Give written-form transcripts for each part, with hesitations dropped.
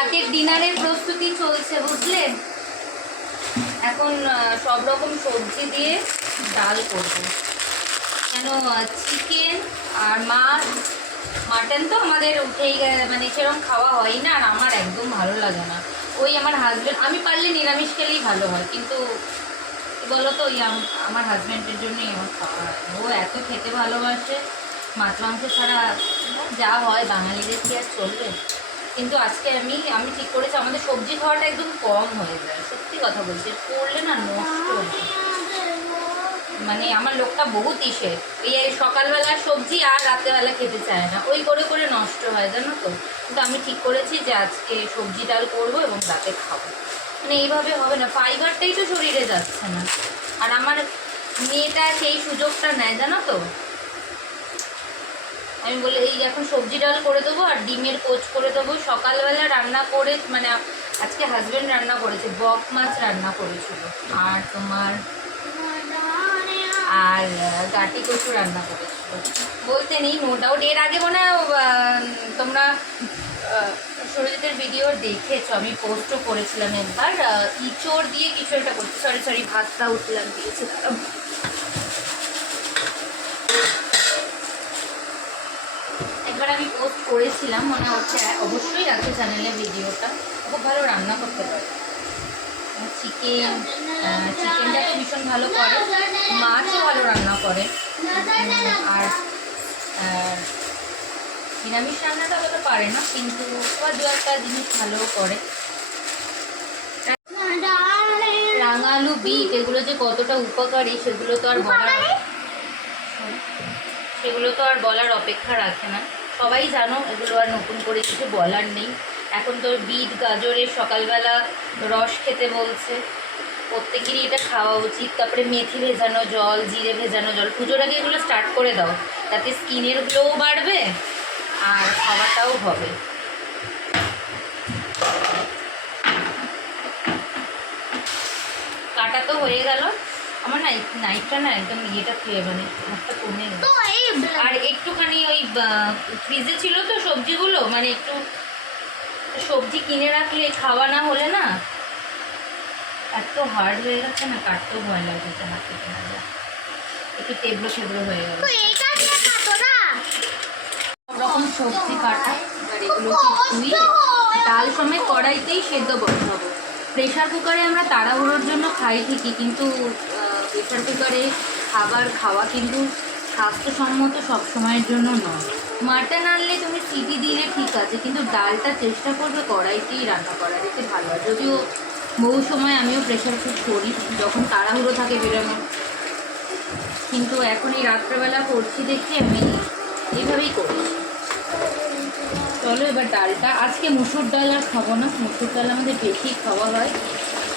রাতের ডিনারের প্রস্তুতি চলছে বুঝলে। এখন সব রকম সবজি দিয়ে ডাল করব, কেন চিকেন আর মাছ মাটন তো আমাদের উঠেই মানে সেরকম খাওয়া হয় না, আর আমার একদম ভালো লাগে না। ওই আমার হাজব্যান্ড, আমি পারলে নিরামিষ খেলেই ভালো হয়, কিন্তু কী বলো তো, ওই আমার হাজব্যান্ডের জন্যই আমার খাওয়া হয়। ও এত খেতে ভালোবাসে, মাছ মাংস ছাড়া যা হয় বাঙালিদের কি আর চলবে। কিন্তু আজকে আমি ঠিক করেছি আমাদের সবজি খাওয়াটা একদম কম হয়ে যায়, সত্যি কথা বলছি, করলে না নষ্ট হয়। মানে আমার লোকটা বহুত ইসে, এই সকালবেলা সবজি আর রাতেবেলা খেতে চায় না, ওই করে করে নষ্ট হয় জানো তো। কিন্তু আমি ঠিক করেছি যে আজকে সবজি ডাল করবো এবং রাতে খাবো, মানে এইভাবে হবে না, ফাইবারটাই তো শরীরে যাচ্ছে না। আর আমার মেয়েটা সেই সুযোগটা নেয় জানো তো। আমি বলে এই এখন সবজি ডাল করে দেবো আর ডিমের কোচ করে দেবো। সকালবেলা রান্না করে, মানে আজকে হাজব্যান্ড রান্না করেছে, বক মাছ রান্না করেছিল, আর তোমার আর গাটি কচু রান্না করেছিল। বলতে নেই, নো ডাউট এর আগে মনে হয় তোমরা সরজিতের ভিডিও দেখেছো, আমি পোস্টও করেছিলাম একবার, ইঁচড় দিয়ে কিছু একটা করছি। সরি ভাতটা উঠলাম দিয়েছি। একবার আমি পোস্ট করেছিলাম মনে হচ্ছে, অবশ্যই আছে চ্যানেলে ভিডিওটা। খুব ভালো রান্না করতে পারে, চিকেনটা তো ভীষণ ভালো করে, মাছও ভালো রান্না করে, আর নিরামিষ রান্নাটা অতটা পারে না, কিন্তু আবার দু একটা জিনিস ভালোও করে। রাঙালু বিট এগুলো যে কতটা উপকারী সেগুলো তো আর বলার অপেক্ষা রাখে না, সবাই জানো, এগুলো আর নতুন করে কিছু বলার নেই। এখন তো বিট গাজরের সকালবেলা রস খেতে বলছে, প্রত্যেকেরই এটা খাওয়া উচিত। তারপরে মেথি ভেজানো জল, জিরে ভেজানো জল, পুজোর আগে এগুলো স্টার্ট করে দাও, তাতে স্কিনের গ্লোও বাড়বে আর খাওয়াটাও হবে। কাটা তো হয়ে গেল আমার, নাইফটা না একদম ইয়েটা খেয়ে মানে হাতটা কমে গেল। আর একটুখানি ওই ফ্রিজে ছিল তো সবজিগুলো, মানে একটু সবজি কিনে রাখলে খাওয়া না হলে না এত হার্ড হয়ে গেছে না, কাটতেও ভয় লাগছে, হাতে একটু টেবলো হয়ে গেল। সব রকম সবজি কাটা, এবার এগুলোকে ধুয়ে ডাল সমেত কড়াইতেই সেদ্ধ বসাবো। প্রেশার কুকারে আমরা তাড়াহুড়োর জন্য খাই ঠিকই, কিন্তু প্রেশার কুকারে খাওয়া কিন্তু স্বাস্থ্যসম্মত সব সময়ের জন্য নয়। মাটন আনলে তুমি সিটি দিলে ঠিক আছে, কিন্তু ডালটা চেষ্টা করবে কড়াইতেই রান্না করার, এতে ভালো হয়। যদিও বহু সময় আমিও প্রেশার কুক করি যখন তাড়াহুড়ো থাকে বেরোনোর, কিন্তু এখন এই রাত্রেবেলা করছি দেখে আমি এইভাবেই করছি। চলো এবার ডালটা, আজকে মুসুর ডাল আর খাবো না, মুসুর ডাল আমাদের বেশি খাওয়া হয়,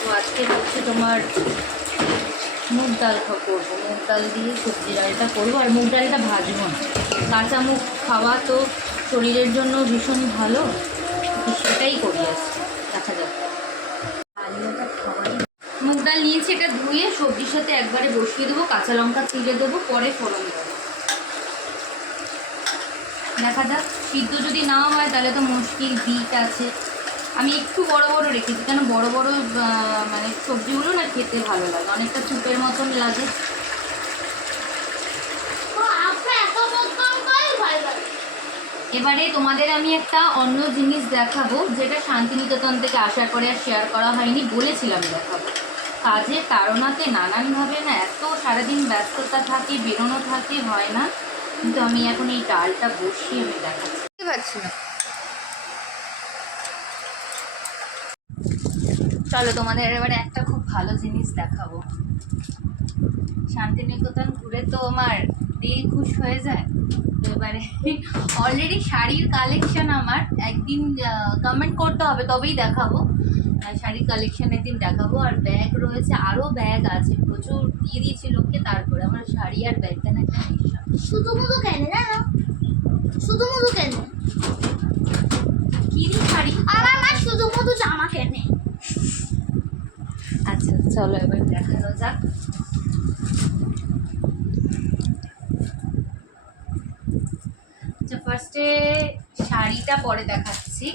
তো আজকে হচ্ছে তোমার মুগ ডাল করবো, মুগ ডাল দিয়ে সবজি ডালটা করবো, আর মুগ ডালটা ভাজবো না, কাঁচা মুগ খাওয়া তো শরীরের জন্য ভীষণ ভালো, সেটাই করি আজকে, দেখা যাক। মুগ ডাল নিয়েছি, এটা ধুয়ে সবজির সাথে একবারে বসিয়ে দেবো, কাঁচা লঙ্কা চিড়ে দেবো, পরে ফোড়ন দেবো। দেখা যাক, সিদ্ধ যদি না হয় তাহলে তো মুশকিল, বিট আছে, আমি একটু বড় বড় রেখেছি, কেন বড় বড় মানে সবজিগুলো না খেতে ভালো লাগে, অনেকটা স্যুপের মতন লাগে। এবারে তোমাদের আমি একটা অন্য জিনিস দেখাবো, যেটা শান্তিনিকেতন থেকে আসার পরে আর শেয়ার করা হয়নি, বলেছিলাম দেখাবো। কাজের তাড়নাতে নানানভাবে না এত সারাদিন ব্যস্ততা থাকে, বেরোনো থাকে, হয় না, কিন্তু আমি এখন এই ডালটা বসিয়ে আমি দেখাচ্ছি পারছি না। চলো তোমাদের এবারে একটা খুব ভালো জিনিস দেখাবো। শান্তিনিকেতন ঘুরে তো আমার দিল খুশ হয়ে যায়, তো এবারে অলরেডি শাড়ির কালেকশন আমার একদিন কমেন্ট করতে হবে তবেই দেখাবো, শাড়ির কালেকশন একদিন দেখাবো। আর ব্যাগ রয়েছে, আরও ব্যাগ আছে প্রচুর, দিয়ে দিয়েছি লোককে, তারপরে আমার শাড়ি আর ব্যাগ কেন একটা শুধু কেন জানো, শুধু কেন কি শাড়ি, আমার মা শুধু জামা কেনে। আচ্ছা চলো এবার দেখানো যাক। আচ্ছা ফার্স্টে শাড়িটা পরে দেখাচ্ছি,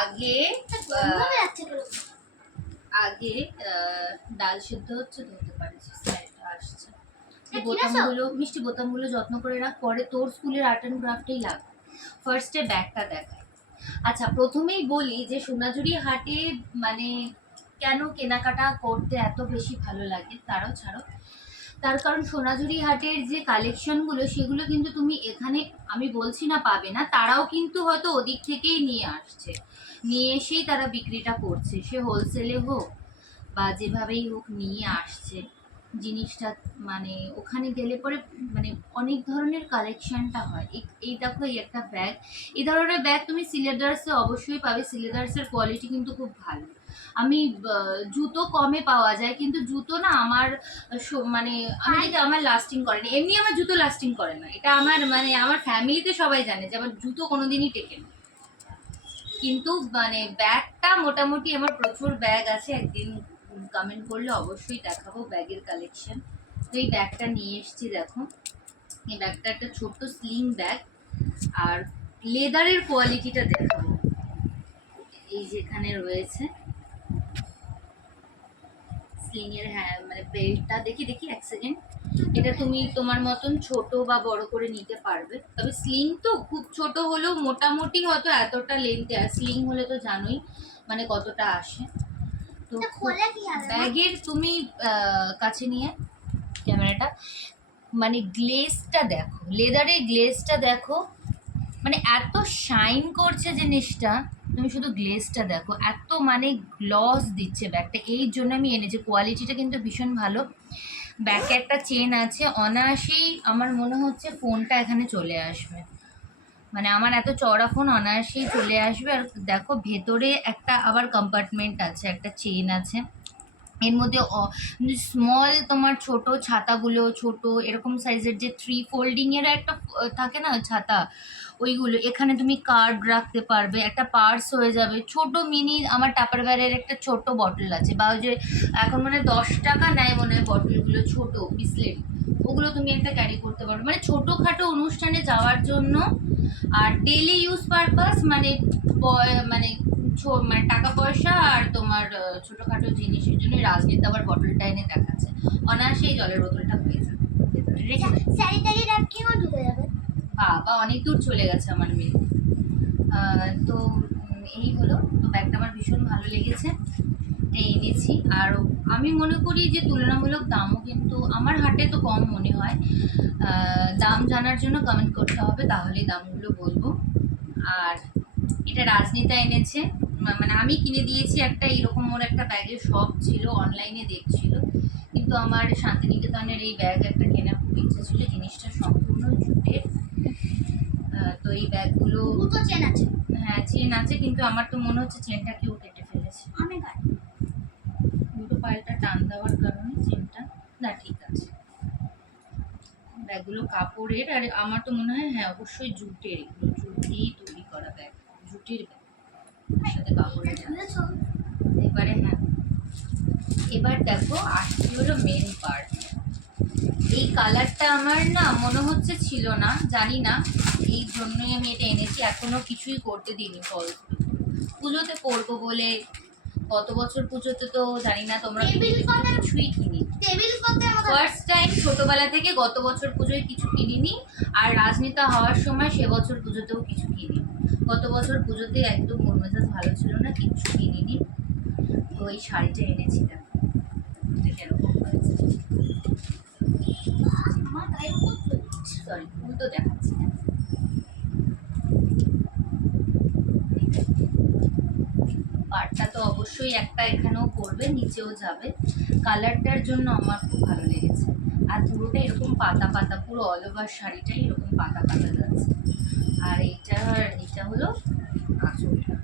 আগে বন্ধ হয়ে যাচ্ছে কেন? আগে ডাল সিদ্ধ হচ্ছে ধরতে পারিস, স্যারটা আসছে। হ্যাঁ, বোতামগুলো মিষ্টি বোতামগুলো যত্ন করে রাখ, পরে তোর স্কুলের আর্ট অ্যান্ড ক্রাফটেই লাগবে। ফার্স্টে ব্যাগটা দেখায়। আচ্ছা, প্রথমেই বলি যে সোনাঝুরি হাটে মানে কেন কেনাকাটা করতে এত বেশি ভালো লাগে তারও ছাড়ো। তার কারণ সোনাঝুরি হাটের যে কালেকশনগুলো সেগুলো কিন্তু তুমি এখানে, আমি বলছি না পাবে না, তারাও কিন্তু হয়তো ওদিক থেকেই নিয়ে আসছে, নিয়ে এসেই তারা বিক্রিটা করছে, সে হোলসেলে হোক বা যেভাবেই হোক নিয়ে আসছে জিনিসটা। মানে ওখানে গেলে পরে মানে অনেক ধরনের কালেকশনটা হয়। এই দেখো, এই একটা ব্যাগ, এই ধরনের ব্যাগ তুমি সিলেদার্সে অবশ্যই পাবে। সিলেদার্সের কোয়ালিটি কিন্তু খুব ভালো। আমি জুতো কমে পাওয়া যায়, কিন্তু জুতো না আমার মানে আমি দেখি আমার লাস্টিং করে না। এমনি আমার জুতো লাস্টিং করে না, এটা আমার মানে আমার ফ্যামিলিতে সবাই জানে যে আমার জুতো কোনোদিনই টেকে না। কিন্তু মানে ব্যাগটা মোটামুটি আমার প্রচুর ব্যাগ আছে, একদিন কমেন্ট করলে অবশ্যই দেখাবো ব্যাগের কালেকশন। তো এই ব্যাগটা নিয়ে এসেছি, দেখো এই ব্যাগটা একটা ছোট্ট স্লিং ব্যাগ, আর লেদারের কোয়ালিটিটা দেখাবো। এই যেখানে রয়েছে স্লিং এর, হ্যাঁ মানে বেল্টটা দেখি এক সেকেন্ড। এটা তুমি তোমার মতন ছোট বা বড় করে নিতে পারবে, তবে স্লিং তো খুব ছোট হলেও মোটামুটি হয়তো এতটা লেন্থ, স্লিং হলে তো জানোই মানে কতটা আসে। তো এটা খোলা কি হবে? ব্যাগের তুমি কাছে নিয়ে ক্যামেরাটা, মানে গ্লেজটা দেখো, লেদারের গ্লেজটা দেখো, মানে এত শাইন করছে জিনিসটা, তুমি শুধু গ্লেজটা দেখো, এত মানে গ্লস দিচ্ছে ব্যাগটা। এই জন্য আমি এনেছি, কোয়ালিটিটা কিন্তু ভীষণ ভালো। ব্যাগে একটা চেন আছে, অনায়াসেই আমার মনে হচ্ছে ফোনটা এখানে চলে আসবে, মানে আমার এত চওড়া ফোন অনায়াসেই চলে আসবে। আর দেখো ভেতরে একটা আবার কম্পার্টমেন্ট আছে, একটা চেন আছে এর মধ্যে। স্মল তোমার ছোট ছাতাগুলো, ছোট এরকম সাইজের যে 3 ফোল্ডিংয়ের একটা থাকে না ছাতা, ওইগুলো এখানে তুমি কার্ড রাখতে পারবে, একটা পার্স হয়ে যাবে ছোট মিনি। আমার টাপারওয়্যারের একটা ছোট বটল আছে, বা ওই যে এখন মানে 10 টাকা নেয় মনে হয় বটলগুলো, ছোট বিসলেট, ওগুলো তুমি একটা ক্যারি করতে পারবে, মানে ছোটোখাটো অনুষ্ঠানে যাওয়ার জন্য। আর ডেলি ইউজ পারপাস মানে মানে মানে টাকা পয়সা আর তোমার ছোটোখাটো জিনিসের জন্য রাজনীতি আবার বটলটা এনে দেখাচ্ছে, অনায়াসেই জলের বোতলটা হয়ে যাবে ভেতরে রেখে দেবে। স্যানিটারি ন্যাপকিনও ঢুকে যাবে। বাবা অনেক দূর চলে গেছে আমার মেয়ে। তো এই হলো, তো ব্যাগটা আমার ভীষণ ভালো লেগেছে, এই এনেছি। আর আমি মনে করি যে তুলনামূলক দামও কিন্তু আমার হাটে তো কম মনে হয়। দাম জানার জন্য কমেন্ট করতে হবে, তাহলেই দামগুলো বলবো। আর এটা রাজনীতা এনেছে, মানে আমি কিনে দিয়েছি একটা, এরকম ওর একটা ব্যাগের শপ ছিল, অনলাইনে দেখছিল, কিন্তু আমার শান্তিনিকেতনের এই ব্যাগ একটা কেনার খুব ইচ্ছে ছিল, জিনিসটা সম্পূর্ণ জুটের। তো এই ব্যাগগুলো দুটো চেন আছে। হ্যাঁ চেন আছে, কিন্তু আমার তো মনে হচ্ছে চেনটা কেউ কেটে ফেলেছে, আমি গাড়ি দুটো পাল্টা টান দেওয়ার কারণে চেনটা না ঠিক আছে। ব্যাগগুলো কাপড়ের, আর আমার তো মনে হয় হ্যাঁ অবশ্যই জুটের, এগুলো জুট দিয়েই তৈরি করা ব্যাগ, জুটের ব্যাগ, তার সাথে কাপড়ের ব্যাগ। বুঝেছো? এবারে হ্যাঁ, এবার দেখো আসছে হলো মেন পার্ট। এই কালারটা আমার না মনে হচ্ছে ছিল না, জানি না, এই জন্যই আমি এটা এনেছি। এখনো কিছুই করতে দিইনি, ফল পুজোতে করবো বলে। গত বছর পুজোতে তো জানি না তোমরা কিছুই কিনি, টেবিল ক্লথের মতো। ফার্স্ট টাইম ছোটবেলা থেকে গত বছর পুজোয় কিছু কিনিনি, আর রাজনীতা হওয়ার সময় সে বছর পুজোতেও কিছু কিনি। গত বছর পুজোতে একদম মন মেজাজ ভালো ছিল না, কিচ্ছু কিনিনি। তো এই শাড়িটা এনেছিলাম, এটা এরকম হয়েছে। আমার গায়ের উপর সরি ফুল তো দেখাচ্ছি না। পাড়টা তো অবশ্যই একটা এখানেও পড়বে, নিচেও যাবে। কালারটার জন্য আমার খুব ভালো লেগেছে। আর পুরোটা এরকম পাতা পাতা, পুরো অল ওভার শাড়িটাই এরকম পাতা পাতা যাচ্ছে। আর এটা হলো আঁচলটা।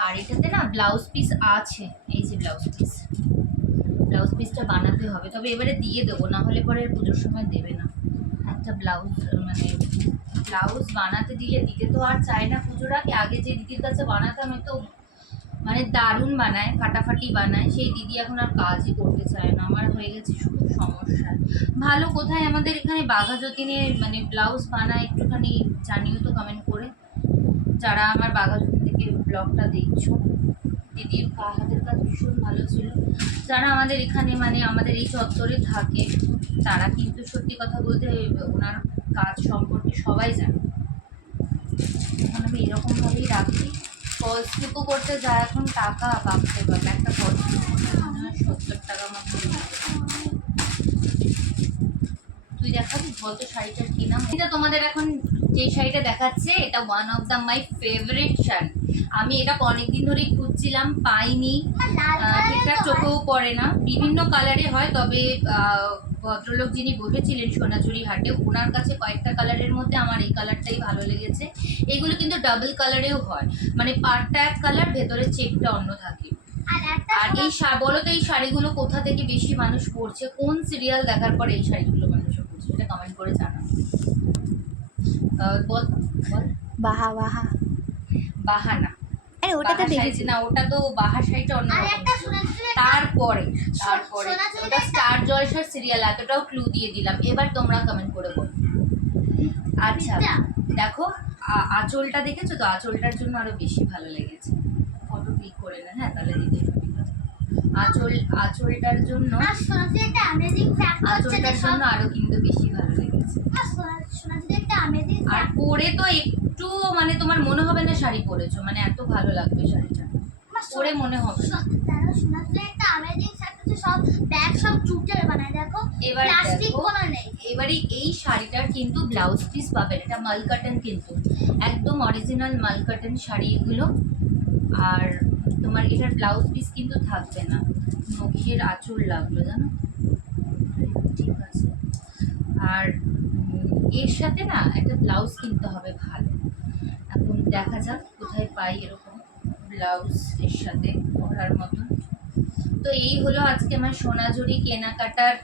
আর এটাতে না ব্লাউজ পিস আছে, এই যে ব্লাউজ পিসটা বানাতে হবে, তবে এবারে দিয়ে দেবো, না হলে পরে পুজোর সময় দেবে না। একটা ব্লাউজ মানে ব্লাউজ বানাতে দিতে তো আর চায় না পুজোর আগে। আগে যে দিদির কাছে বানাতাম তো মানে দারুণ বানায়, ফাটাফাটি বানায়, সেই দিদি এখন আর কাজই করতে চায় না। আমার হয়ে গেছে খুব সমস্যা। ভালো কোথায় আমাদের এখানে বাঘা যতীনে মানে ব্লাউজ বানায় একটুখানি জানিও তো কমেন্ট করে। যারা আমার বাঘাযতীন থেকে ব্লগটা দেখছো, দিদির হাতের কাজ ভীষণ ভালো ছিল। যারা আমাদের এখানে মানে আমাদের এই চত্বরে থাকে তারা কিন্তু সত্যি কথা বলতে ওনার কাজ সম্পর্কে সবাই জানে। এখন আমি এরকমভাবেই রাখি। ফলস স্লিপও করতে যায় এখন টাকা, বাপরে বাপ, একটা ফলস স্লিপ করতে মনে হয় 70 টাকা মতো। তুই দেখাবি বলতো শাড়িটার কি নাম? এটা তোমাদের এখন যে শাড়িটা দেখাচ্ছে এটা one of the my favourite sari. আমি এটা অনেকদিন ধরেই খুঁজছিলাম, পাইনি, ঠিকঠাক চোখেও পড়ে না, বিভিন্ন কালারে হয়। তবে ভদ্রলোক যিনি বসেছিলেন সোনাঝুরি হাটে, ওনার কাছে কয়েকটা কালারের মধ্যে আমার এই কালারটাই ভালো লেগেছে। এগুলো কিন্তু ডাবল কালারেও হয়, মানে পাড়টা এক কালার, ভেতরে চেকটা অন্য থাকে। আর এই বলো তো এই শাড়িগুলো কোথা থেকে বেশি মানুষ পরছে, কোন সিরিয়াল দেখার পর এই শাড়িগুলো মানুষ পরছে, সেটা কমেন্ট করে জানাও। বল বল। বাহা বাহা, বাহানা, আরে ওটা তো বাহা শাড়ি দেখেছি না, ওটা তো বাহা শাড়িটা অন্য আর রকম একটা ছিল। সোনাঝুরি তারপরে তারপরে সোনাঝুরি ওটা স্টার জলসার সিরিয়াল, এতটাও ক্লু দিয়ে দিলাম। এবার তোমরা কমেন্ট করে বলো। আচ্ছা দেখো, আঁচলটা দেখেছো তো? আঁচলটার জন্য আরো বেশি ভালো লেগেছে। ফটো ক্লিক করে না, হ্যাঁ তাহলে দিতে সুবিধা। আঁচলটার জন্য, আর সোনাঝুরি একটা অ্যামেজিং ফ্যাক্ট হচ্ছে যে আঁচলটার জন্য আরো কিন্তু বেশি ভালো লেগেছে। সোনাঝুরি একটা অ্যামেজিং আর পরে তো একটু মানে তোমার মনে হবে না শাড়ি পরেছো, মানে এত ভালো লাগবে শাড়িটা পরে, মনে হবে না। সোনাঝুরি একটা অ্যামেজিং ফ্যাক্ট হচ্ছে সব ব্যাগ সব জুটের বানায়, দেখো এবার প্লাস্টিক দেখো, কোনো নেই। এবারে এই শাড়িটার কিন্তু ব্লাউজ পিস পাবেন, এটা মাল কাটন, কিন্তু একদম অরিজিনাল মাল কাটন শাড়ি এগুলো। আর তোমার এটার ব্লাউজ পিস কিন্তু থাকবে না, নখের আঁচল লাগলো জানো, ঠিক আছে। আর এর সাথে না একটা ব্লাউজ কিনতে হবে ভালো। এখন দেখা যাক কোথায় পাই এরকম ব্লাউজ এর সাথে পরার মতন। তো এই হলো আজকে আমার সোনাঝুরি কেনাকাটার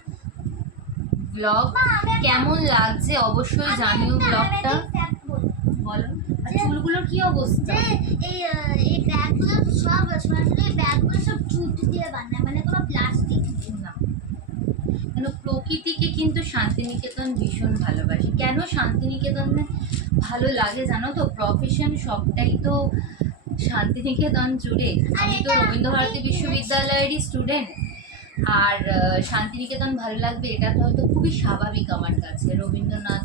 ব্লগ। কেমন লাগছে অবশ্যই জানিও ব্লগটা, বলো। আর চুলগুলোর কি অবস্থা? যে এই ব্যাগগুলো সব সোনাঝুরি ব্যাগগুলো সব জুট দিয়ে বানায়, মানে কোনো প্লাস্টিক না, কেন প্রকৃতিকে কিন্তু শান্তিনিকেতন ভীষণ ভালোবাসে। কেন শান্তিনিকেতনে ভালো লাগে জানো তো? প্রফেশন সবটাই তো শান্তিনিকেতন জুড়ে। আমি তো রবীন্দ্রভারতী বিশ্ববিদ্যালয়েরই স্টুডেন্ট, আর শান্তিনিকেতন ভালো লাগবে এটা তো হয়তো খুবই স্বাভাবিক আমার কাছে। রবীন্দ্রনাথ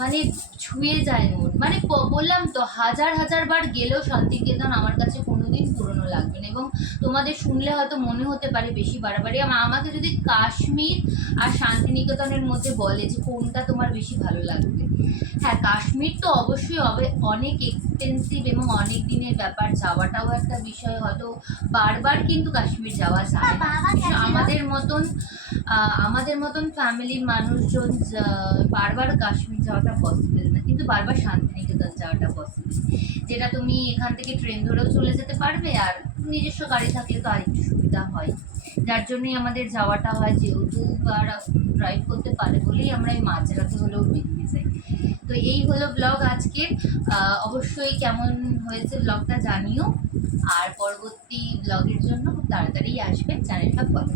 মানে ছুঁয়ে যায় মন, মানে বললাম তো হাজার হাজার বার গেলেও শান্তিনিকেতন আমার কাছে কোনোদিন পুরনো লাগবে না। এবং তোমাদের শুনলে হয়তো মনে হতে পারে বেশি বাড়াবাড়ি, আমাকে যদি কাশ্মীর আর শান্তিনিকেতনের মধ্যে বলে যে কোনটা তোমার বেশি ভালো লাগবে, হ্যাঁ কাশ্মীর তো অবশ্যই হবে, অনেক এক্সপেন্সিভ এবং অনেক দিনের ব্যাপার, যাওয়াটাও একটা বিষয়, হয়তো বারবার কিন্তু কাশ্মীর যাওয়া যায় না। আমাদের মতন ফ্যামিলির মানুষজন বারবার কাশ্মীর যাওয়াটা পসিবল না, কিন্তু বারবার শান্তিনিকেতন যাওয়াটা পসিবল, যেটা তুমি এখান থেকে ট্রেন ধরেও চলে যেতে পারবে, আর নিজস্ব গাড়ি থাকলে তো আর একটু সুবিধা হয়, যার জন্যই আমাদের যাওয়াটা হয়। যেহেতু আর ড্রাইভ করতে পারে বলেই আমরা এই মাঝরাতে হলেও বেরিয়ে যাই। তো এই হলো ব্লগ আজকে। অবশ্যই কেমন হয়েছে ব্লগটা জানিও, আর পরবর্তী ব্লগের জন্য খুব তাড়াতাড়ি আসবে, চ্যানেলটা ফলো।